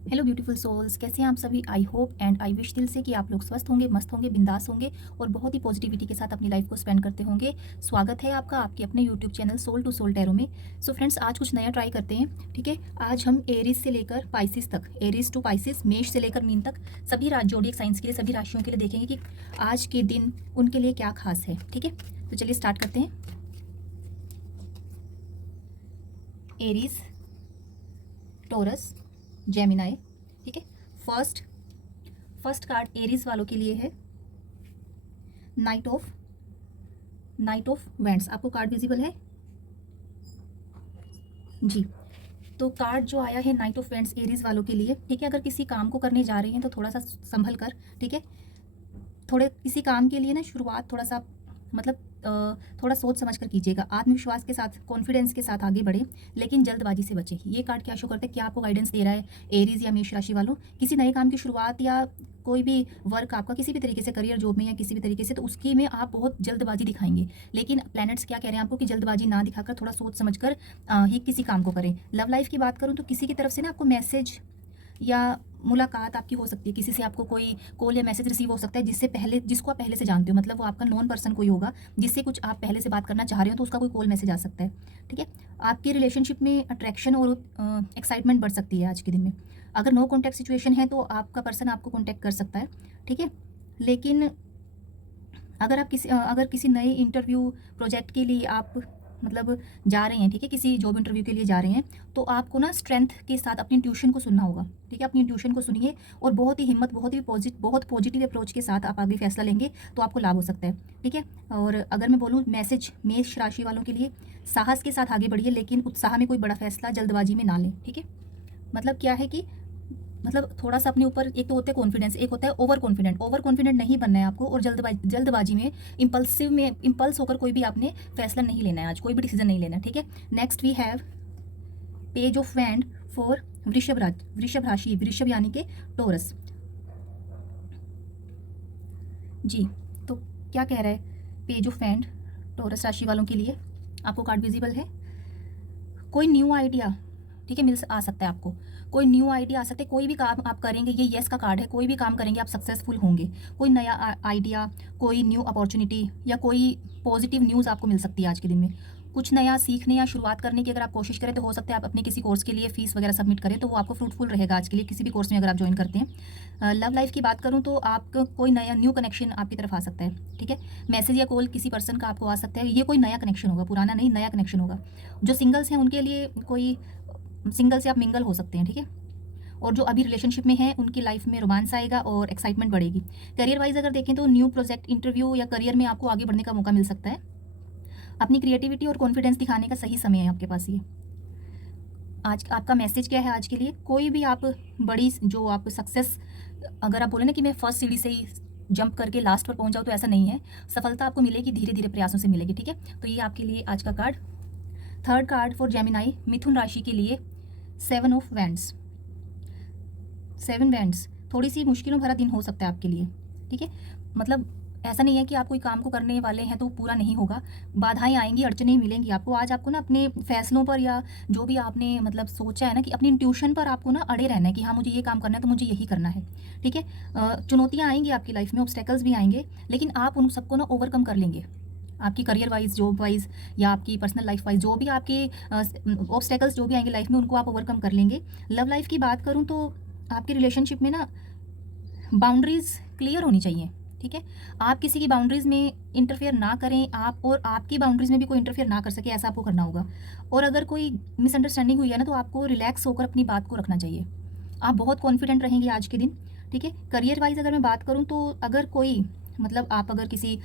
Hello beautiful souls, कैसे हैं आप सभी। I hope and I wish दिल से कि आप लोग स्वस्थ होंगे, मस्त होंगे, बिंदास होंगे और बहुत ही पॉजिटिविटी के साथ अपनी लाइफ को स्पेंड करते होंगे। स्वागत है आपका आपके अपने YouTube channel soul to soul tarot में। सो फ्रेंड्स, आज कुछ नया ट्राई करते हैं। ठीक है, आज हम एरीज से लेकर पाइसिस तक, एरीज टू पाइसिस, मेष से लेकर मीन तक सभी जोडियक साइंस के लिए, सभी राशियों के लिए देखेंगे कि आज के दिन उनके लिए क्या खास है। ठीक है, तो चलिए स्टार्ट करते हैं। Aries, Taurus, Gemini. ठीक है, फर्स्ट कार्ड एरीज वालों के लिए है नाइट ऑफ वेंट्स। आपको कार्ड विजिबल है जी। तो कार्ड जो आया है नाइट ऑफ वेंट्स एरीज वालों के लिए। ठीक है, अगर किसी काम को करने जा रहे हैं तो थोड़ा सा संभल कर, ठीक है, थोड़े किसी काम के लिए ना शुरुआत थोड़ा सा मतलब थोड़ा सोच समझ कर कीजिएगा। आत्मविश्वास के साथ, कॉन्फिडेंस के साथ आगे बढ़े, लेकिन जल्दबाजी से बचें। ये कार्ड क्या शो करता है, क्या आपको गाइडेंस दे रहा है एरीज या मेष राशि वालों। किसी नए काम की शुरुआत या कोई भी वर्क आपका किसी भी तरीके से, करियर जॉब में या किसी भी तरीके से, तो उसकी में आप बहुत जल्दबाजी दिखाएंगे। लेकिन प्लैनेट्स क्या कह रहे हैं आपको कि जल्दबाजी ना दिखाकर थोड़ा सोच समझ कर ही किसी काम को करें। लव लाइफ की बात करूँ तो किसी की तरफ से ना आपको मैसेज या मुलाकात आपकी हो सकती है, किसी से आपको कोई कॉल या मैसेज रिसीव हो सकता है जिसको आप पहले से जानते हो, मतलब वो आपका नॉन पर्सन कोई होगा जिससे कुछ आप पहले से बात करना चाह रहे हो, तो उसका कोई कॉल मैसेज आ सकता है। ठीक है, आपकी रिलेशनशिप में अट्रैक्शन और एक्साइटमेंट बढ़ सकती है आज के दिन में। अगर नो कॉन्टैक्ट सिचुएशन है तो आपका पर्सन आपको कॉन्टैक्ट कर सकता है। ठीक है, लेकिन अगर किसी नए इंटरव्यू प्रोजेक्ट के लिए आप मतलब जा रहे हैं, ठीक है, किसी जॉब इंटरव्यू के लिए जा रहे हैं, तो आपको ना स्ट्रेंथ के साथ अपनी इंट्यूशन को सुनना होगा। ठीक है, अपनी इंट्यूशन को सुनिए और बहुत ही हिम्मत, बहुत पॉजिटिव अप्रोच के साथ आप आगे फैसला लेंगे तो आपको लाभ हो सकता है। ठीक है, और अगर मैं बोलूँ मैसेज मेष राशि वालों के लिए, साहस के साथ आगे बढ़िए, लेकिन उत्साह में कोई बड़ा फैसला जल्दबाजी में ना लें। ठीक है, मतलब क्या है कि मतलब थोड़ा सा अपने ऊपर, एक तो होता है कॉन्फिडेंस, एक होता है ओवर कॉन्फिडेंट नहीं बनना है आपको, और जल्दबाजी में इम्पल्स होकर कोई भी आपने फैसला नहीं लेना है, आज कोई भी डिसीजन नहीं लेना है। ठीक है, next we have page of wand for Vrishabh राशि, वृषभ यानी कि टोरस जी। तो क्या कह रहा है पेज ऑफ वैंड टोरस राशि वालों के लिए, आपको कार्ड विजिबल है। कोई न्यू आइडिया, ठीक है, मिल आ सकता है आपको, कोई न्यू आइडिया आ सकता है। कोई भी काम आप करेंगे, ये यस का कार्ड है, कोई भी काम करेंगे आप सक्सेसफुल होंगे। कोई नया आइडिया, कोई न्यू अपॉर्चुनिटी या कोई पॉजिटिव न्यूज़ आपको मिल सकती है आज के दिन में। कुछ नया सीखने या शुरुआत करने की अगर आप कोशिश करें तो हो सकता है आप अपने किसी कोर्स के लिए फीस वगैरह सबमिट करें, तो वो आपको फ्रूटफुल रहेगा आज के लिए, किसी भी कोर्स में अगर आप ज्वाइन करते हैं। लव लाइफ की बात करूँ तो आपका कोई नया न्यू कनेक्शन आपकी तरफ आ सकता है। ठीक है, मैसेज या कॉल किसी पर्सन का आपको आ सकता है, ये कोई नया कनेक्शन होगा, पुराना नहीं, नया कनेक्शन होगा। जो सिंगल्स हैं उनके लिए कोई सिंगल से आप मिंगल हो सकते हैं। ठीक है, और जो अभी रिलेशनशिप में है उनकी लाइफ में रोमांस आएगा और एक्साइटमेंट बढ़ेगी। करियर वाइज अगर देखें तो न्यू प्रोजेक्ट, इंटरव्यू या करियर में आपको आगे बढ़ने का मौका मिल सकता है। अपनी क्रिएटिविटी और कॉन्फिडेंस दिखाने का सही समय है आपके पास। ये आज आपका मैसेज क्या है आज के लिए, कोई भी आप बड़ी जो आप सक्सेस, अगर आप बोले ना कि मैं फर्स्ट सीढ़ी से ही जंप करके लास्ट पर पहुंच जाऊँ, तो ऐसा नहीं है। सफलता आपको मिलेगी, धीरे धीरे प्रयासों से मिलेगी। ठीक है, तो ये आपके लिए आज का card. Third card for Gemini, मिथुन राशि के लिए, seven of wands. Seven wands, थोड़ी सी मुश्किलों भरा दिन हो सकता है आपके लिए। ठीक है, मतलब ऐसा नहीं है कि आप कोई काम को करने वाले हैं तो पूरा नहीं होगा, बाधाएं आएंगी, अड़चनें मिलेंगी आपको। आज आपको ना अपने फैसलों पर या जो भी आपने मतलब सोचा है ना, कि अपनी इंट्यूशन पर आपको ना अड़े रहना है कि हाँ मुझे ये काम करना है तो मुझे यही करना है। ठीक है, चुनौतियाँ आएंगी आपकी लाइफ में, ऑब्स्टेकल्स भी आएंगे, लेकिन आप उन सबको ना ओवरकम कर लेंगे। आपकी करियर वाइज, जॉब वाइज या आपकी पर्सनल लाइफ वाइज, जो भी आपके ऑब्स्टेकल्स जो भी आएंगे लाइफ में, उनको आप ओवरकम कर लेंगे। लव लाइफ की बात करूँ तो आपकी रिलेशनशिप में ना बाउंड्रीज क्लियर होनी चाहिए। ठीक है, आप किसी की बाउंड्रीज में इंटरफेयर ना करें, आप और आपकी बाउंड्रीज में भी कोई इंटरफेयर ना कर सके, ऐसा आपको करना होगा। और अगर कोई मिसअंडरस्टैंडिंग हुई है ना, तो आपको रिलैक्स होकर अपनी बात को रखना चाहिए। आप बहुत कॉन्फिडेंट रहेंगे आज के दिन। ठीक है, करियर वाइज अगर मैं बात करूँ तो अगर कोई मतलब आप अगर किसी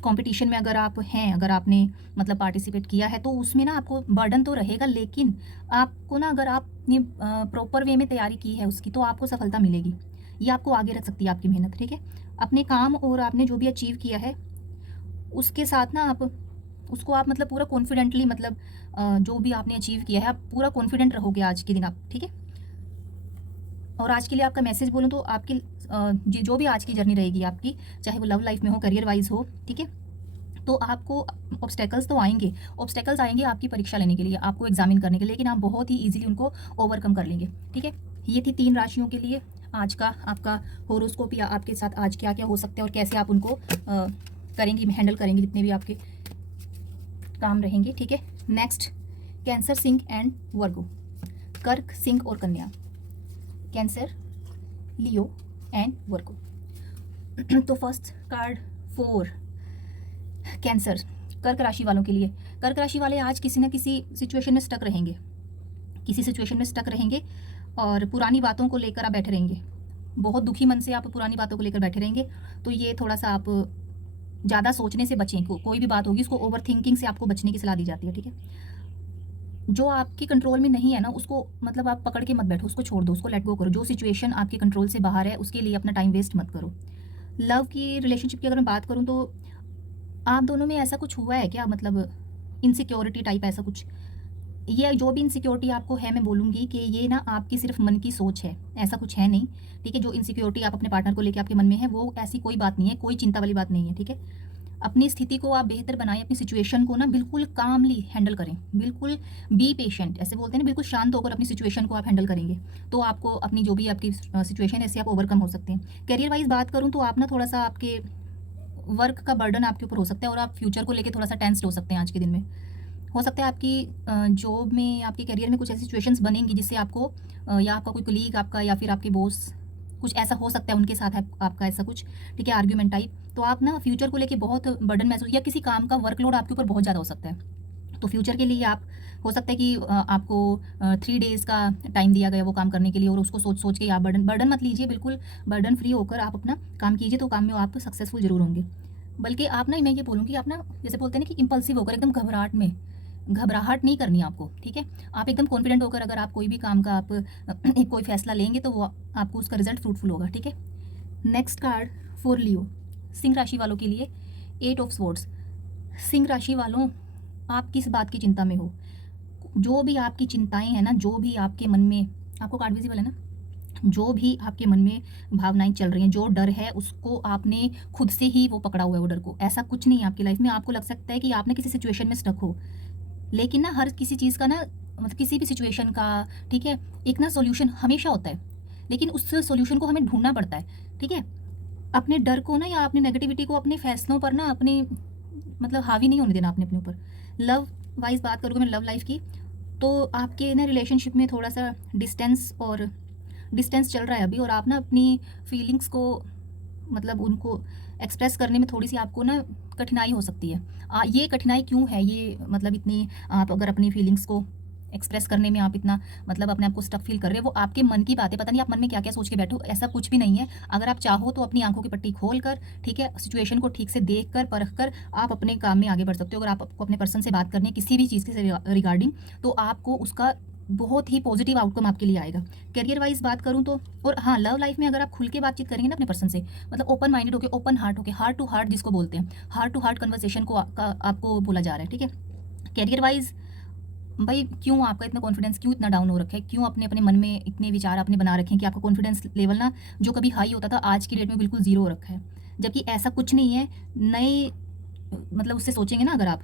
कंपटीशन में अगर आप हैं, अगर आपने मतलब पार्टिसिपेट किया है, तो उसमें ना आपको बर्डन तो रहेगा, लेकिन आपको ना अगर आपने प्रॉपर वे में तैयारी की है उसकी, तो आपको सफलता मिलेगी। ये आपको आगे रख सकती है आपकी मेहनत। ठीक है, अपने काम और आपने जो भी अचीव किया है उसके साथ ना आप उसको आप मतलब पूरा कॉन्फिडेंटली, मतलब जो भी आपने अचीव किया है आप पूरा कॉन्फिडेंट रहोगे आज के दिन आप। ठीक है, और आज के लिए आपका मैसेज बोलूँ तो आपकी जो भी आज की जर्नी रहेगी आपकी, चाहे वो लव लाइफ में हो, करियर वाइज हो, ठीक है, तो आपको ऑब्स्टेकल्स तो आएंगे, ऑब्स्टेकल्स आएंगे आपकी परीक्षा लेने के लिए, आपको एग्जामिन करने के लिए, लेकिन आप बहुत ही ईजिली उनको ओवरकम कर लेंगे। ठीक है, ये थी 3 राशियों के लिए आज का आपका होरोस्कोप, या आपके साथ आज क्या क्या हो सकता है और कैसे आप उनको करेंगी, हैंडल करेंगे जितने भी आपके काम रहेंगे। ठीक है, नेक्स्ट कैंसर, सिंह एंड वर्गो, कर्क, सिंह और कन्या, कैंसर, लियो एंड वर्गो। तो फर्स्ट कार्ड फॉर कैंसर, कर्क राशि वालों के लिए। कर्क राशि वाले आज किसी न किसी सिचुएशन में स्टक रहेंगे, किसी सिचुएशन में स्टक रहेंगे और पुरानी बातों को लेकर आप बैठे रहेंगे, बहुत दुखी मन से आप पुरानी बातों को लेकर बैठे रहेंगे। तो ये थोड़ा सा आप ज़्यादा सोचने से बचें, कोई भी बात होगी उसको ओवर थिंकिंग से आपको बचने की सलाह दी जाती है। ठीक है, जो आपके कंट्रोल में नहीं है ना, उसको मतलब आप पकड़ के मत बैठो, उसको छोड़ दो, उसको लेट गो करो। जो सिचुएशन आपके कंट्रोल से बाहर है उसके लिए अपना टाइम वेस्ट मत करो। लव की, रिलेशनशिप की अगर मैं बात करूँ तो आप दोनों में ऐसा कुछ हुआ है क्या, मतलब इनसिक्योरिटी टाइप ऐसा कुछ? ये जो भी इनसिक्योरिटी आपको है, मैं बोलूँगी कि ये ना आपकी सिर्फ मन की सोच है, ऐसा कुछ है नहीं। ठीक है, जो इनसिक्योरिटी आप अपने पार्टनर को लेकर आपके मन में है वो ऐसी कोई बात नहीं है, कोई चिंता वाली बात नहीं है। ठीक है, अपनी स्थिति को आप बेहतर बनाएं, अपनी सिचुएशन को ना बिल्कुल कामली हैंडल करें, बिल्कुल बी पेशेंट, ऐसे बोलते हैं ना, बिल्कुल शांत होकर अपनी सिचुएशन को आप हैंडल करेंगे तो आपको अपनी जो भी आपकी सिचुएशन है इससे आप ओवरकम हो सकते हैं। करियर वाइज बात करूँ तो आप ना थोड़ा सा आपके वर्क का बर्डन आपके ऊपर हो सकता है और आप फ्यूचर को लेकर थोड़ा सा टेंस्ड हो सकते हैं आज के दिन में। हो सकता है आपकी जॉब में, आपके करियर में कुछ ऐसी सिचुएशंस बनेंगी जिससे आपको या आपका कोई कलीग आपका या फिर आपके बॉस, कुछ ऐसा हो सकता है उनके साथ है आपका ऐसा कुछ, ठीक है, आर्ग्यूमेंट टाइप। तो आप ना फ्यूचर को लेके बहुत बर्डन महसूस, या किसी काम का वर्कलोड आपके ऊपर बहुत ज़्यादा हो सकता है। तो फ्यूचर के लिए आप, हो सकता है कि आपको 3 डेज़ का टाइम दिया गया वो काम करने के लिए, और उसको सोच सोच के आप बर्डन मत लीजिए, बिल्कुल बर्डन फ्री होकर आप अपना काम कीजिए, तो काम में आप सक्सेसफुल जरूर होंगे। बल्कि आप ना, मैं ये बोलूँगी, आप ना जैसे बोलते हैं ना कि इम्पल्सिव होकर, एकदम घबराहट नहीं करनी आपको। ठीक है, आप एकदम कॉन्फिडेंट होकर अगर आप कोई भी काम का आप एक कोई फैसला लेंगे तो वो आपको उसका रिजल्ट फ्रूटफुल होगा। ठीक है, नेक्स्ट कार्ड फॉर लियो, सिंह राशि वालों के लिए 8 ऑफ स्वॉर्ड्स। सिंह राशि वालों, आप किस बात की चिंता में हो? जो भी आपकी चिंताएं हैं ना, जो भी आपके मन में, आपको कार्ड विजिबल है ना, जो भी आपके मन में भावनाएं चल रही हैं, जो डर है उसको आपने खुद से ही वो पकड़ा हुआ है, वो डर को। ऐसा कुछ नहीं है आपकी लाइफ में, आपको लग सकता है कि आपने किसी सिचुएशन में स्टक हो, लेकिन ना हर किसी चीज़ का ना, मतलब किसी भी सिचुएशन का, ठीक है, एक ना सॉल्यूशन हमेशा होता है, लेकिन उस सॉल्यूशन को हमें ढूंढना पड़ता है। ठीक है, अपने डर को ना, या अपनी नेगेटिविटी को अपने फैसलों पर ना, अपने मतलब हावी नहीं होने देना आपने अपने ऊपर। लव वाइज बात करूँगी मैं, लव लाइफ की, तो आपके ना रिलेशनशिप में थोड़ा सा डिस्टेंस चल रहा है अभी, और आप ना अपनी फीलिंग्स को, मतलब उनको एक्सप्रेस करने में थोड़ी सी आपको ना कठिनाई हो सकती है। ये कठिनाई क्यों है, ये मतलब इतनी, आप अगर अपनी फीलिंग्स को एक्सप्रेस करने में आप इतना मतलब अपने आप को स्टक फील कर रहे हो, वो आपके मन की बात है, पता नहीं आप मन में क्या क्या सोच के बैठो, ऐसा कुछ भी नहीं है। अगर आप चाहो तो अपनी आंखों की पट्टी खोल कर, ठीक है, सिचुएशन को ठीक से देख कर, परख कर आप अपने काम में आगे बढ़ सकते हो। अगर आपको अपने पर्सन से बात करनी है किसी भी चीज़ के रिगार्डिंग, तो आपको उसका बहुत ही पॉजिटिव आउटकम आपके लिए आएगा। करियर वाइज बात करूँ तो, और हाँ, लव लाइफ में अगर आप खुल के बातचीत करेंगे ना अपने पर्सन से, मतलब ओपन माइंडेड होकर, ओपन हार्ट होकर, हार्ट टू हार्ट जिसको बोलते हैं, हार्ट टू हार्ट कन्वर्सेशन को आपको बोला जा रहा है। ठीक है, करियर वाइज भाई, क्यों आपका इतना कॉन्फिडेंस क्यों इतना डाउन हो रखा है, क्यों अपने अपने मन में इतने विचार आपने बना रखे हैं कि आपका कॉन्फिडेंस लेवल ना, जो कभी हाई होता था आज की डेट में बिल्कुल जीरो हो रखा है, जबकि ऐसा कुछ नहीं है। नए, मतलब उससे सोचेंगे ना अगर आप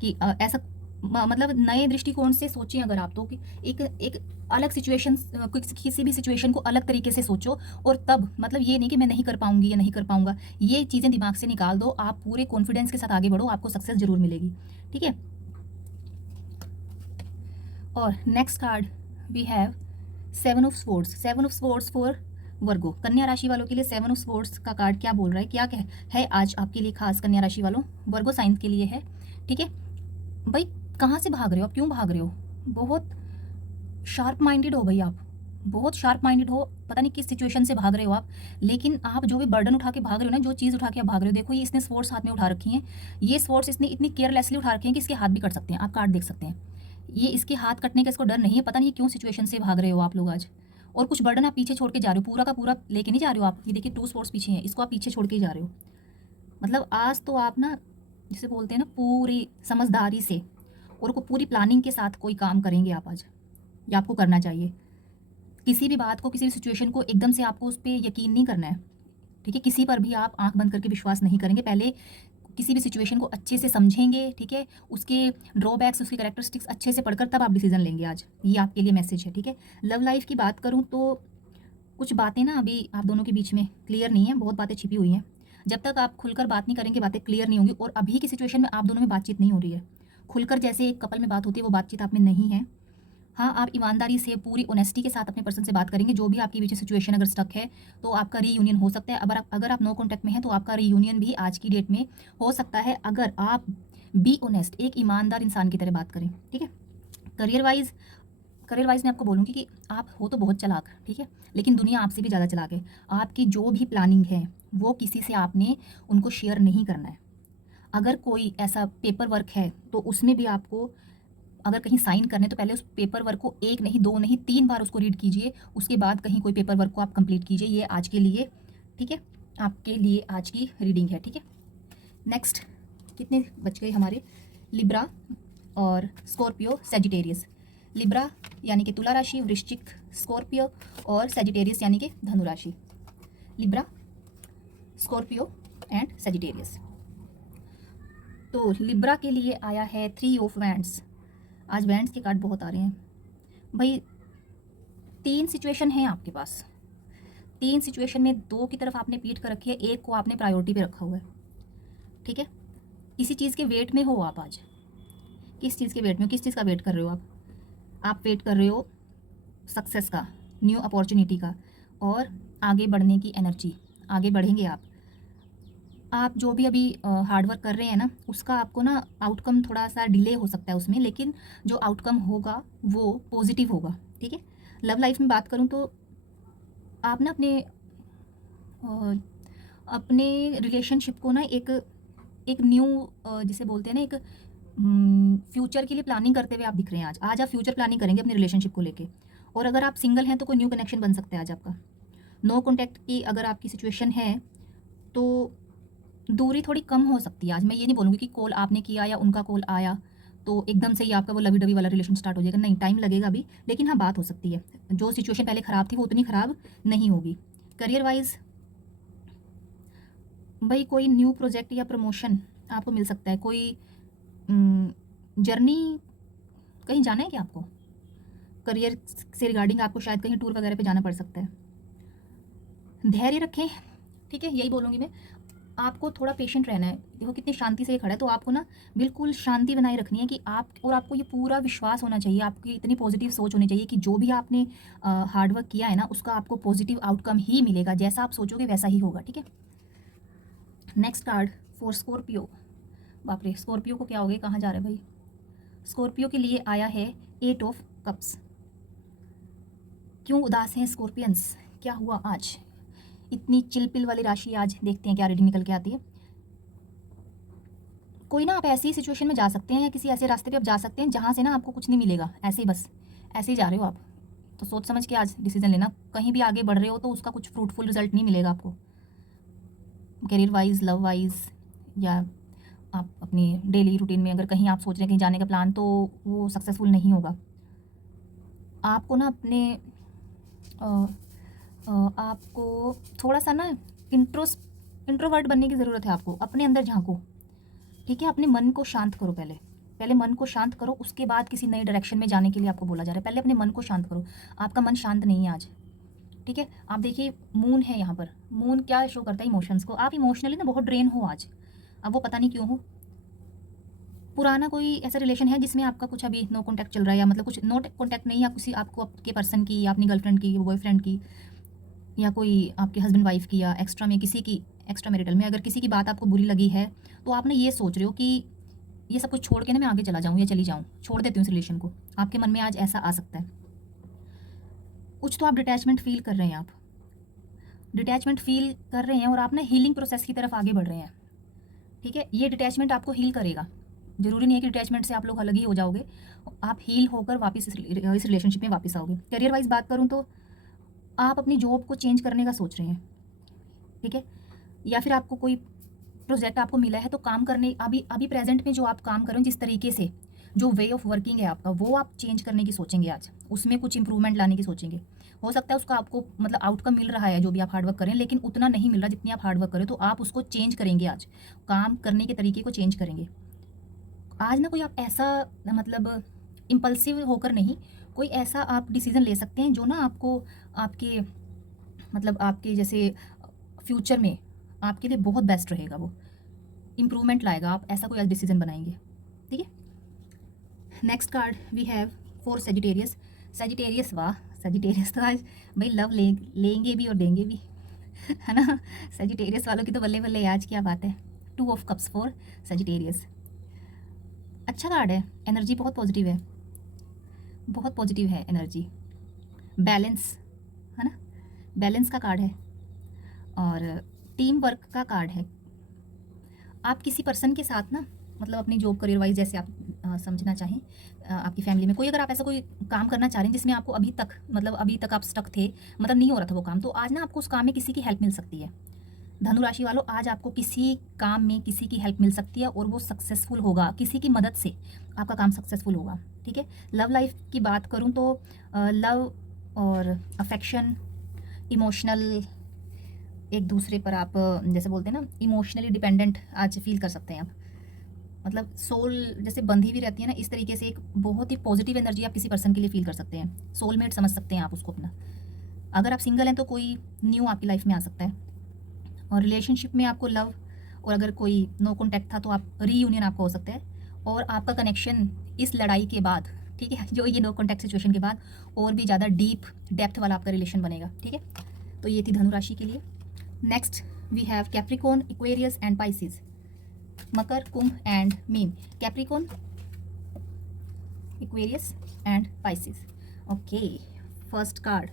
कि ऐसा मतलब नए दृष्टिकोण से सोचें अगर आप, तो कि एक अलग सिचुएशन, किसी भी सिचुएशन को अलग तरीके से सोचो, और तब मतलब ये नहीं कि मैं नहीं कर पाऊंगी या नहीं कर पाऊंगा, ये चीज़ें दिमाग से निकाल दो, आप पूरे कॉन्फिडेंस के साथ आगे बढ़ो, आपको सक्सेस जरूर मिलेगी। ठीक है, और next card we have 7 of swords. 7 of swords for Virgo, कन्या राशि वालों के लिए 7 ऑफ स्वॉर्ड्स का कार्ड क्या बोल रहा है, क्या है आज आपके लिए खास कन्या राशि वालों, वर्गो साइंस के लिए है। ठीक है भाई, कहाँ से भाग रहे हो आप, क्यों भाग रहे हो? बहुत शार्प माइंडेड हो भाई आप, बहुत शार्प माइंडेड हो, पता नहीं किस सिचुएशन से भाग रहे हो आप, लेकिन आप जो भी बर्डन उठा के भाग रहे हो ना, जो चीज़ उठा के आप भाग रहे हो, देखो ये इसने स्वॉर्ड्स हाथ में उठा रखी हैं, ये स्वॉर्ड्स इसने इतनी केयरलेसली उठा रखे हैं कि इसके हाथ भी कट सकते हैं, आप कार्ड देख सकते हैं, ये इसके हाथ कटने का इसको डर नहीं है, पता नहीं क्यों सिचुएशन से भाग रहे हो आप लोग आज। और कुछ बर्डन आप पीछे छोड़ के जा रहे हो, पूरा का पूरा लेके नहीं जा रहे हो आप, ये देखिए 2 स्वॉर्ड्स पीछे हैं, इसको आप पीछे छोड़ के ही जा रहे हो। मतलब आज तो आप ना, जिसे बोलते हैं ना, पूरी समझदारी से और को पूरी प्लानिंग के साथ कोई काम करेंगे आप आज, या आपको करना चाहिए। किसी भी बात को, किसी भी सिचुएशन को एकदम से आपको उस पर यकीन नहीं करना है। ठीक है, किसी पर भी आप आंख बंद करके विश्वास नहीं करेंगे, पहले किसी भी सिचुएशन को अच्छे से समझेंगे, ठीक है, उसके ड्रॉबैक्स, उसकी कैरेक्टरिस्टिक्स अच्छे से पढ़कर तब आप डिसीजन लेंगे। आज ये आपके लिए मैसेज है, ठीक है। लव लाइफ की बात करूँ तो कुछ बातें ना अभी आप दोनों के बीच में क्लियर नहीं है, बहुत बातें छिपी हुई हैं। जब तक आप खुलकर बात नहीं करेंगे बातें क्लियर नहीं होंगी। और अभी की सिचुएशन में आप दोनों में बातचीत नहीं हो रही है, खुलकर जैसे एक कपल में बात होती है वो बातचीत आप में नहीं है। हाँ, आप ईमानदारी से पूरी ऑनेस्टी के साथ अपने पर्सन से बात करेंगे। जो भी आपके बीच सिचुएशन अगर स्टक है तो आपका रीयूनियन हो सकता है। अगर आप नो कॉन्टैक्ट में हैं तो आपका रीयूनियन भी आज की डेट में हो सकता है, अगर आप बी ऑनेस्ट, एक ईमानदार इंसान की तरह बात करें, ठीक है। करियर वाइज मैं आपको बोलूँगी कि आप हो तो बहुत चालाक, ठीक है, लेकिन दुनिया आपसे भी ज़्यादा चालाक है। आपकी जो भी प्लानिंग है वो किसी से आपने उनको शेयर नहीं करना है। अगर कोई ऐसा पेपर वर्क है तो उसमें भी आपको अगर कहीं साइन करने तो पहले उस पेपर वर्क को 1 नहीं 2 नहीं 3 बार उसको रीड कीजिए, उसके बाद कहीं कोई पेपर वर्क को आप कंप्लीट कीजिए। ये आज के लिए, ठीक है, आपके लिए आज की रीडिंग है, ठीक है। नेक्स्ट कितने बच गए हमारे? लिब्रा और स्कॉर्पियो, सेजिटेरियस। लिब्रा यानी कि तुला राशि, वृश्चिक, स्कॉर्पियो और सेजिटेरियस यानी कि धनु राशि। Libra, Scorpio and Sagittarius. तो लिब्रा के लिए आया है 3 ऑफ वैंड्स। आज वैंड्स के कार्ड बहुत आ रहे हैं भाई। 3 सिचुएशन हैं आपके पास। 3 सिचुएशन में 2 की तरफ आपने पीठ कर रखी है, एक को आपने प्रायोरिटी पे रखा हुआ है, ठीक है। किसी चीज़ के वेट में हो आप आज। किस चीज़ के वेट में हो? किस चीज़ का वेट कर रहे हो आप वेट कर रहे हो सक्सेस का, न्यू अपॉर्चुनिटी का और आगे बढ़ने की एनर्जी। आगे बढ़ेंगे आप जो भी अभी हार्ड वर्क कर रहे हैं ना, उसका आपको ना आउटकम थोड़ा सा डिले हो सकता है उसमें, लेकिन जो आउटकम होगा वो पॉजिटिव होगा, ठीक है। लव लाइफ में बात करूँ तो आप ना अपने रिलेशनशिप को ना एक न्यू, जिसे बोलते हैं ना, एक फ्यूचर के लिए प्लानिंग करते हुए आप दिख रहे हैं। आज आप फ्यूचर प्लानिंग करेंगे अपने रिलेशनशिप को लेके। और अगर आप सिंगल हैं तो कोई न्यू कनेक्शन बन सकता है आज आपका। नो कॉन्टैक्ट की अगर आपकी सिचुएशन है तो दूरी थोड़ी कम हो सकती है आज। मैं ये नहीं बोलूँगी कि कॉल आपने किया या उनका कॉल आया तो एकदम से ही आपका वो लवी डवी वाला रिलेशन स्टार्ट हो जाएगा, नहीं, टाइम लगेगा अभी, लेकिन हाँ बात हो सकती है। जो सिचुएशन पहले ख़राब थी वो उतनी ख़राब नहीं होगी। करियर वाइज भाई कोई न्यू प्रोजेक्ट या प्रमोशन आपको मिल सकता है। कोई जर्नी, कहीं जाना है क्या आपको? करियर से रिगार्डिंग आपको शायद कहीं टूर वगैरह पे जाना पड़ सकता है। धैर्य रखें, ठीक है, यही बोलूँगी मैं। आपको थोड़ा पेशेंट रहना है। देखो कितनी शांति से ये खड़ा है, तो आपको ना बिल्कुल शांति बनाए रखनी है कि आपको ये पूरा विश्वास होना चाहिए, आपकी इतनी पॉजिटिव सोच होनी चाहिए कि जो भी आपने हार्डवर्क किया है ना उसका आपको पॉजिटिव आउटकम ही मिलेगा। जैसा आप सोचोगे वैसा ही होगा, ठीक है। Next card for Scorpio. बाप रे, स्कॉर्पियो को क्या हो गया, कहाँ जा रहे हैं भाई? स्कॉर्पियो के लिए आया है 8 ऑफ कप्स। क्यों उदास हैं स्कॉर्पियंस? क्या हुआ आज? इतनी चिलपिल वाली राशि, आज देखते हैं क्या रीडिंग निकल के आती है। कोई ना आप ऐसी सिचुएशन में जा सकते हैं या किसी ऐसे रास्ते पे आप जा सकते हैं जहाँ से ना आपको कुछ नहीं मिलेगा, ऐसे ही बस ऐसे ही जा रहे हो आप, तो सोच समझ के आज डिसीजन लेना। कहीं भी आगे बढ़ रहे हो तो उसका कुछ फ्रूटफुल रिजल्ट नहीं मिलेगा आपको, करियर वाइज, लव वाइज, या आप अपनी डेली रूटीन में अगर कहीं आप सोच रहे हैं कहीं जाने का प्लान, तो वो सक्सेसफुल नहीं होगा। आपको ना आपको थोड़ा सा ना इंट्रोवर्ट बनने की ज़रूरत है। आपको अपने अंदर झांको, ठीक है। अपने मन को शांत करो, पहले मन को शांत करो, उसके बाद किसी नई डायरेक्शन में जाने के लिए आपको बोला जा रहा है। पहले अपने मन को शांत करो, आपका मन शांत नहीं है आज, ठीक है। आप देखिए मून है यहाँ पर, मून क्या शो करता है? इमोशंस को। आप इमोशनली ना बहुत ड्रेन हो आज, अब वो पता नहीं क्यों हो। पुराना कोई ऐसा रिलेशन है जिसमें आपका कुछ अभी नो कॉन्टैक्ट चल रहा है, या मतलब कुछ नो कॉन्टैक्ट नहीं, या किसी आपको आपके पर्सन की या अपनी गर्लफ्रेंड की, बॉयफ्रेंड की, या कोई आपके हस्बैंड वाइफ की, या एक्स्ट्रा में किसी की, एक्स्ट्रा मैरिटल में अगर किसी की बात आपको बुरी लगी है तो आप ना ये सोच रहे हो कि ये सब कुछ छोड़ के ना मैं आगे चला जाऊँ या चली जाऊँ, छोड़ देती हूँ इस रिलेशन को। आपके मन में आज ऐसा आ सकता है। कुछ तो आप डिटैचमेंट फील कर रहे हैं, आप डिटैचमेंट फील कर रहे हैं और आप ना हीलिंग प्रोसेस की तरफ आगे बढ़ रहे हैं, ठीक है। ये डिटैचमेंट आपको हील करेगा। ज़रूरी नहीं है कि डिटैचमेंट से आप लोग अलग ही हो जाओगे, आप हील होकर वापस इस रिलेशनशिप में वापस आओगे। करियर वाइज बात करूँ तो आप अपनी जॉब को चेंज करने का सोच रहे हैं, ठीक है, या फिर आपको कोई प्रोजेक्ट आपको मिला है तो काम करने, अभी प्रेजेंट में जो आप काम कर रहे हो, जिस तरीके से जो वे ऑफ वर्किंग है आपका, वो आप चेंज करने की सोचेंगे आज। उसमें कुछ इंप्रूवमेंट लाने की सोचेंगे। हो सकता है उसका आपको मतलब आउटकम मिल रहा है जो भी आप हार्डवर्क करें, लेकिन उतना नहीं मिल रहा जितनी आप हार्डवर्क करें, तो आप उसको चेंज करेंगे। आज काम करने के तरीके को चेंज करेंगे। आज ना कोई आप ऐसा मतलब इम्पल्सिव होकर नहीं, कोई ऐसा आप डिसीज़न ले सकते हैं जो ना आपको आपके मतलब आपके जैसे फ्यूचर में आपके लिए बहुत बेस्ट रहेगा, वो इम्प्रूवमेंट लाएगा। आप ऐसा कोई आज डिसीजन बनाएंगे, ठीक है। Next card we have for Sagittarius. Sagittarius, वाह, सेजिटेरियस तो आज भाई लव लेंगे भी और देंगे भी है ना। सेजिटेरियस वालों की तो बल्ले बल्ले, आज क्या बात है। 2 ऑफ कप्स फॉर सेजिटेरियस। अच्छा कार्ड है, एनर्जी बहुत पॉजिटिव है, बहुत पॉजिटिव है एनर्जी। बैलेंस, है ना, बैलेंस का कार्ड है और टीम वर्क का कार्ड है। आप किसी पर्सन के साथ ना मतलब अपनी जॉब करियर वाइज जैसे आप समझना चाहें, आपकी फैमिली में कोई अगर आप ऐसा कोई काम करना चाह रहे हैं जिसमें आपको अभी तक मतलब अभी तक आप स्टक थे, मतलब नहीं हो रहा था वो काम, तो आज ना आपको उस काम में किसी की हेल्प मिल सकती है। धनु राशि वालों, आज आपको किसी काम में किसी की हेल्प मिल सकती है और वो सक्सेसफुल होगा, किसी की मदद से आपका काम सक्सेसफुल होगा, ठीक है। लव लाइफ की बात करूँ तो लव और अफेक्शन, इमोशनल, एक दूसरे पर आप जैसे बोलते हैं ना इमोशनली डिपेंडेंट आज फील कर सकते हैं आप। मतलब सोल जैसे बंधी हुई रहती है ना, इस तरीके से एक बहुत ही पॉजिटिव एनर्जी आप किसी पर्सन के लिए फील कर सकते हैं। सोलमेट समझ सकते हैं आप उसको अपना। अगर आप सिंगल हैं तो कोई न्यू आपकी लाइफ में आ सकता है, और रिलेशनशिप में आपको लव, और अगर कोई नो कॉन्टैक्ट था तो आप रीयूनियन आपका हो सकता है, और आपका कनेक्शन इस लड़ाई के बाद, ठीक है, जो ये नो कॉन्टैक्ट सिचुएशन के बाद और भी ज़्यादा डीप डेप्थ वाला आपका रिलेशन बनेगा, ठीक है। तो ये थी धनु राशि के लिए। Next we have Capricorn, Aquarius and Pisces. मकर, कुंभ एंड मीन। Capricorn, Aquarius and Pisces. Okay, first card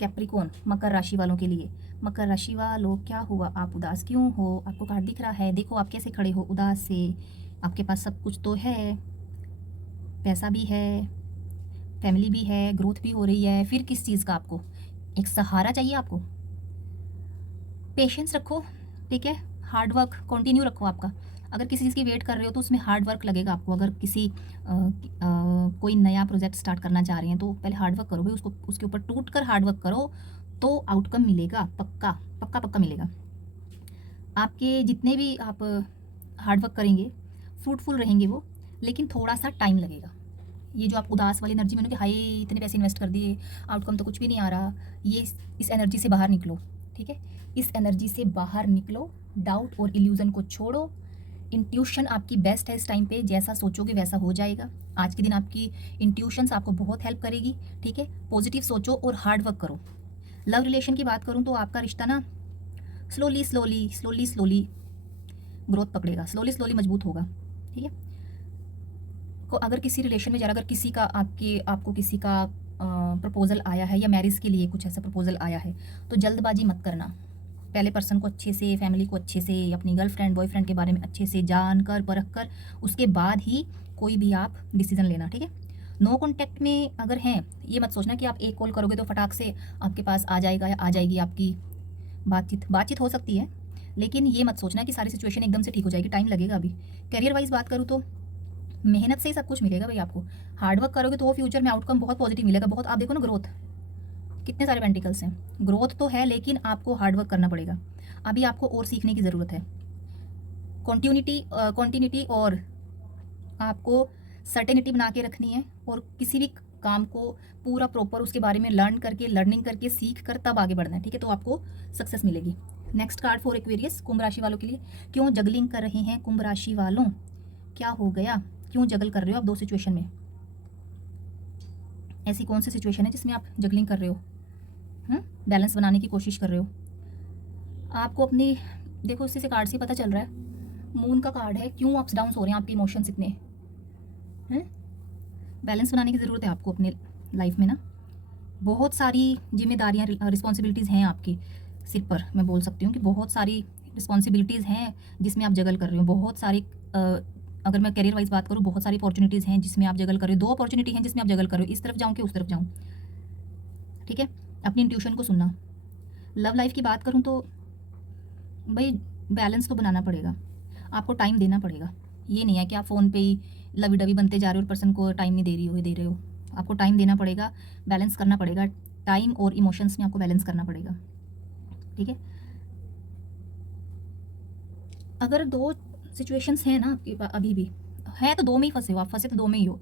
Capricorn, मकर राशि वालों के लिए। मकर राशि वालों, क्या हुआ, आप उदास क्यों हो? आपको कार्ड दिख रहा है, देखो आप कैसे खड़े हो उदास से। आपके पास सब कुछ तो है, पैसा भी है, फैमिली भी है, ग्रोथ भी हो रही है, फिर किस चीज़ का आपको एक सहारा चाहिए? आपको पेशेंस रखो, ठीक है, हार्ड वर्क कंटिन्यू रखो। आपका अगर किसी चीज़ की वेट कर रहे हो तो उसमें हार्ड वर्क लगेगा आपको। अगर किसी कोई नया प्रोजेक्ट स्टार्ट करना चाह रहे हैं तो पहले हार्ड वर्क करो भाई, उसको उसके ऊपर टूट कर हार्ड वर्क करो, तो आउटकम मिलेगा, पक्का पक्का पक्का मिलेगा। आपके जितने भी आप हार्ड वर्क करेंगे फ्रूटफुल रहेंगे वो, लेकिन थोड़ा सा टाइम लगेगा। ये जो आप उदास वाली एनर्जी में कि हाय इतने पैसे इन्वेस्ट कर दिए, आउटकम तो कुछ भी नहीं आ रहा, ये इस एनर्जी से बाहर निकलो, ठीक है, इस एनर्जी से बाहर निकलो। डाउट और इल्यूजन को छोड़ो। इंट्यूशन आपकी बेस्ट है इस टाइम पे, जैसा सोचोगे वैसा हो जाएगा। आज के दिन आपकी इंट्यूशंस आपको बहुत हेल्प करेगी, ठीक है। पॉजिटिव सोचो और हार्ड वर्क करो। लव रिलेशन की बात करूँ तो आपका रिश्ता ना slowly slowly slowly slowly growth पकड़ेगा, स्लोली स्लोली मजबूत होगा, ठीक है। को अगर किसी रिलेशन में जरा अगर किसी का आपको किसी का प्रपोजल आया है या मैरिज के लिए कुछ ऐसा प्रपोजल आया है, तो जल्दबाजी मत करना। पहले पर्सन को अच्छे से, फैमिली को अच्छे से, अपनी गर्लफ्रेंड बॉयफ्रेंड के बारे में अच्छे से जान कर परख कर उसके बाद ही कोई भी आप डिसीजन लेना, ठीक है। नो कॉन्टैक्ट में अगर हैं, ये मत सोचना कि आप एक कॉल करोगे तो फटाक से आपके पास आ जाएगा या आ जाएगी आपकी बातचीत हो सकती है, लेकिन ये मत सोचना कि सारी सिचुएशन एकदम से ठीक हो जाएगी, टाइम लगेगा अभी। करियर वाइज बात करूँ तो मेहनत से ही सब कुछ मिलेगा भाई आपको। हार्डवर्क करोगे तो वो फ्यूचर में आउटकम बहुत पॉजिटिव मिलेगा, बहुत। आप देखो ना ग्रोथ, कितने सारे पेंटिकल्स हैं, ग्रोथ तो है लेकिन आपको हार्डवर्क करना पड़ेगा। अभी आपको और सीखने की ज़रूरत है, कॉन्टिन्यूटी और आपको सर्टेनिटी बना के रखनी है, और किसी भी काम को पूरा प्रॉपर उसके बारे में लर्निंग करके सीख कर तब आगे बढ़ना है, ठीक है, तो आपको सक्सेस मिलेगी। नेक्स्ट कार्ड फॉर एक्वेरियस, कुंभ राशि वालों के लिए। क्यों जगलिंग कर रहे हैं कुंभ राशि वालों, क्या हो गया, क्यों जगल कर रहे हो आप दो सिचुएशन में? ऐसी कौन सी सिचुएशन है जिसमें आप जगलिंग कर रहे हो? बैलेंस बनाने की कोशिश कर रहे हो। आपको अपनी, देखो इसी से कार्ड से पता चल रहा है, मून का कार्ड है, क्यों अप्स डाउन्स हो रहे हैं आपके इमोशंस इतने हैं। बैलेंस बनाने की ज़रूरत है आपको अपने लाइफ में ना। बहुत सारी जिम्मेदारियाँ, रिस्पॉन्सिबिलिटीज़ हैं आपकी सिर पर। मैं बोल सकती हूँ कि बहुत सारी रिस्पॉन्सिबिलिटीज़ हैं जिसमें आप जगल कर रहे हो। बहुत सारी अगर मैं करियर वाइज बात करूँ, बहुत सारी अपॉर्चुनिटीज़ हैं जिसमें आप जगल कर रहे हो। 2 अपॉर्चुनिटी हैं जिसमें आप जगल कर रहे हो, इस तरफ जाऊँ कि उस तरफ जाऊँ, ठीक है। अपनी इंट्यूशन को सुनना। लव लाइफ की बात करूँ तो भाई बैलेंस तो बनाना पड़ेगा, आपको टाइम देना पड़ेगा। ये नहीं है कि आप फ़ोन पे ही लवी डवी बनते जा रहे हो और पर्सन को टाइम नहीं दे रहे हो। आपको टाइम देना पड़ेगा, बैलेंस करना पड़ेगा, टाइम और इमोशंस में आपको बैलेंस करना पड़ेगा, ठीक है। अगर दो सिचुएशंस हैं ना आपके अभी भी है, तो दो में ही फंसे हो आप, फंसे तो दो में ही हो।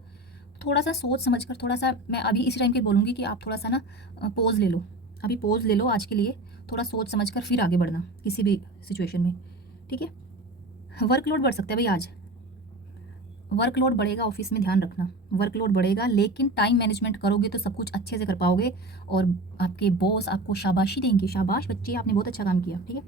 थोड़ा सा सोच समझ कर, थोड़ा सा मैं अभी इसी टाइम पे बोलूँगी कि आप थोड़ा सा ना पॉज ले लो, अभी पॉज ले लो आज के लिए, थोड़ा सोच समझ कर फिर आगे बढ़ना किसी भी सिचुएशन में, ठीक है। वर्कलोड बढ़ सकता है भाई आज, वर्कलोड बढ़ेगा ऑफिस में, ध्यान रखना वर्कलोड बढ़ेगा, लेकिन टाइम मैनेजमेंट करोगे तो सब कुछ अच्छे से कर पाओगे और आपके बॉस आपको शाबाशी देंगे, शाबाश बच्चे आपने बहुत अच्छा काम किया, ठीक है।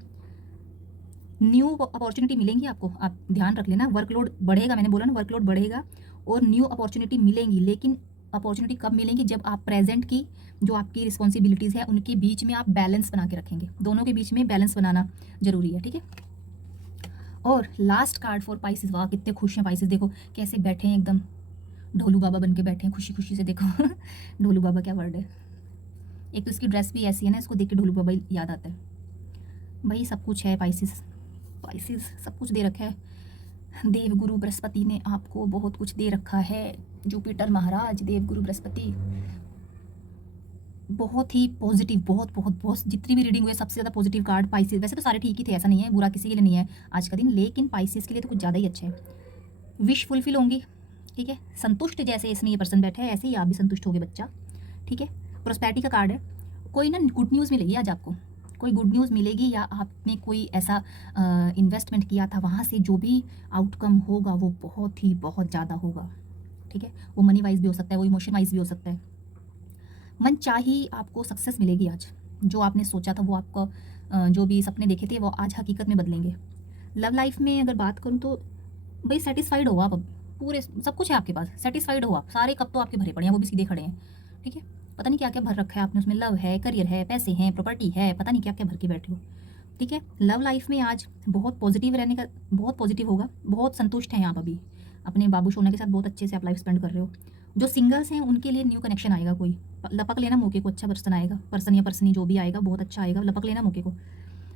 न्यू अपॉर्चुनिटी मिलेंगी आपको, आप ध्यान रख लेना। वर्कलोड बढ़ेगा, मैंने बोला ना वर्कलोड बढ़ेगा और न्यू अपॉर्चुनिटी मिलेंगी, लेकिन अपॉर्चुनिटी कब मिलेंगी, जब आप प्रेजेंट की जो आपकी रिस्पॉन्सिबिलिटीज़ है उनके बीच में आप बैलेंस बना के रखेंगे, दोनों के बीच में बैलेंस बनाना जरूरी है, ठीक है। और लास्ट कार्ड फॉर पाइसेस, वाह कितने खुश हैं पाइसेस, देखो कैसे बैठे हैं एकदम ढोलू बाबा बन के बैठे हैं खुशी खुशी से, देखो ढोलू बाबा क्या वर्ड है, एक तो इसकी ड्रेस भी ऐसी है ना, इसको देख के ढोलू बाबा याद आता है। भाई सब कुछ है पाइसेस, पाइसेस सब कुछ दे रखा है, देवगुरु बृहस्पति ने आपको बहुत कुछ दे रखा है, जुपिटर महाराज, देवगुरु बृहस्पति बहुत ही पॉजिटिव, बहुत बहुत बहुत जितनी भी रीडिंग हुई सबसे ज़्यादा पॉजिटिव कार्ड पाइसेस, वैसे तो सारे ठीक ही थे, ऐसा नहीं है, बुरा किसी के लिए नहीं है आज का दिन, लेकिन पाइसेस के लिए तो कुछ ज़्यादा ही अच्छा है। विश फुलफिल होंगी, ठीक है, संतुष्ट जैसे इसमें ये पर्सन बैठा है ऐसे ही आप भी संतुष्ट होगे बच्चा, ठीक है। प्रोस्पेरिटी का कार्ड है, कोई ना गुड न्यूज़ मिलेगी आज आपको, कोई गुड न्यूज़ मिलेगी, या आपने कोई ऐसा इन्वेस्टमेंट किया था वहाँ से जो भी आउटकम होगा वो बहुत ही बहुत ज़्यादा होगा, ठीक है। वो मनी वाइज भी हो सकता है, वो इमोशन वाइज भी हो सकता है, मन चाही आपको सक्सेस मिलेगी आज, जो आपने सोचा था वो आपको जो भी सपने देखे थे वो आज हकीकत में बदलेंगे। लव लाइफ में अगर बात करूँ तो भाई सेटिस्फाइड हो आप, अब पूरे सब कुछ है आपके पास, सेटिस्फाइड हो आप, सारे कप तो आपके भरे पड़े हैं, वो भी सीधे खड़े हैं, ठीक है। पता नहीं क्या क्या भर रखा है आपने उसमें, लव है, करियर है, पैसे हैं, प्रॉपर्टी है, पता नहीं क्या क्या भर के बैठे हो, ठीक है। लव लाइफ में आज बहुत पॉजिटिव रहने का, बहुत पॉजिटिव होगा, बहुत संतुष्ट हैं आप अभी अपने बाबू सोना के साथ, बहुत अच्छे से आप लाइफ स्पेंड कर रहे हो। जो सिंगल्स हैं उनके लिए न्यू कनेक्शन आएगा, कोई लपक लेना मौके को, अच्छा पर्सन आएगा, पर्सन या पर्सनी जो भी आएगा बहुत अच्छा आएगा, लपक लेना मौके को।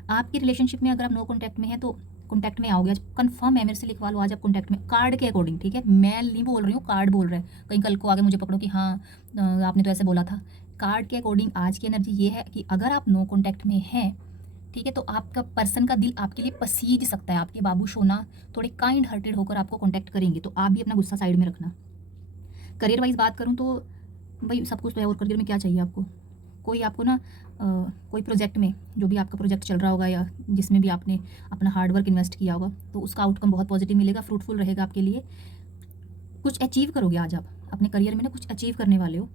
आपकी रिलेशनशिप में अगर आप नो कॉन्टैक्ट में है तो कॉन्टैक्ट में आओगे आज, कंफर्म है, मेरे से लिखवा लो आज आप कॉन्टैक्ट में, कार्ड के अकॉर्डिंग, ठीक है, मैं नहीं बोल रही हूँ, कार्ड बोल रहा है, कहीं कल को आगे मुझे पकड़ो कि हाँ आपने तो ऐसे बोला था। कार्ड के अकॉर्डिंग आज की एनर्जी ये है कि अगर आप नो कॉन्टैक्ट में हैं, ठीक है, तो आपका पर्सन का दिल आपके लिए पसीज सकता है, आपके बाबू सोना थोड़े काइंड हार्टेड होकर आपको कॉन्टैक्ट करेंगे, तो आप भी अपना गुस्सा साइड में रखना। करियर वाइज बात करूँ तो भाई सब कुछ तो है, और करियर में क्या चाहिए आपको, कोई आपको ना कोई प्रोजेक्ट में, जो भी आपका प्रोजेक्ट चल रहा होगा या जिसमें भी आपने अपना हार्ड वर्क इन्वेस्ट किया होगा, तो उसका आउटकम बहुत पॉजिटिव मिलेगा, फ्रूटफुल रहेगा आपके लिए, कुछ अचीव करोगे आज आप अपने करियर में ना, कुछ अचीव करने वाले हो,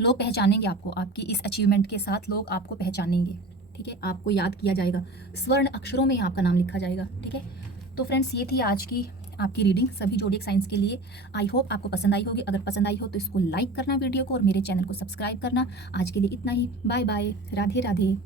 लोग पहचानेंगे आपको, आपकी इस अचीवमेंट के साथ लोग आपको पहचानेंगे, ठीक है, आपको याद किया जाएगा, स्वर्ण अक्षरों में आपका नाम लिखा जाएगा, ठीक है। तो फ्रेंड्स ये थी आज की आपकी रीडिंग सभी जोडिएक साइंस के लिए, आई होप आपको पसंद आई होगी, अगर पसंद आई हो तो इसको लाइक करना वीडियो को, और मेरे चैनल को सब्सक्राइब करना। आज के लिए इतना ही, बाय बाय, राधे राधे।